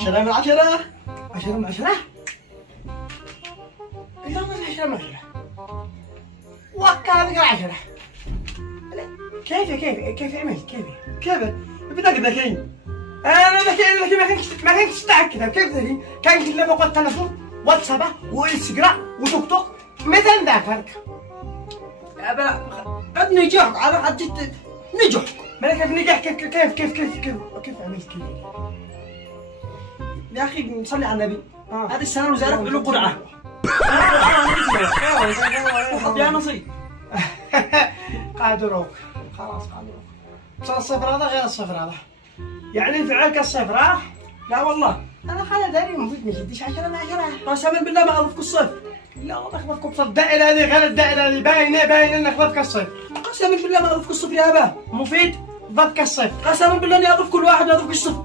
10 من 10. 10 من 10. لا من 10 من 10. وكا بك 10. كيف عملت كيف؟ بدك ذكي. انا ذكي ما كنتش متاكد كيف ذكي. كان كل فوق التلفون واتساب وانستغرام وتيك توك مثل ذاك. قد نجحك على قد جد نجحك. ما كيف نجح كيف عملت كذا يا اخي صلي على النبي. آه. هذه السنه وزارك له قرعه. وحط يا نصيب. قادروك خلاص قادروك. صار الصفر هذا غير الصفر هذا يعني فعلك الصفر ها؟ لا والله انا خالد داري المفروض ما يجديش 10 من 10. قسما بالله ما اعرفك الصفر. لا والله خطفكم في الدائرة هذه غير الدائرة هذه باين انك ضبك الصفر. قسما بالله ما اعرفك الصفر يا ابا. مفيد ضبك الصفر. قسما بالله اني اعرف كل واحد يعرفك الصفر.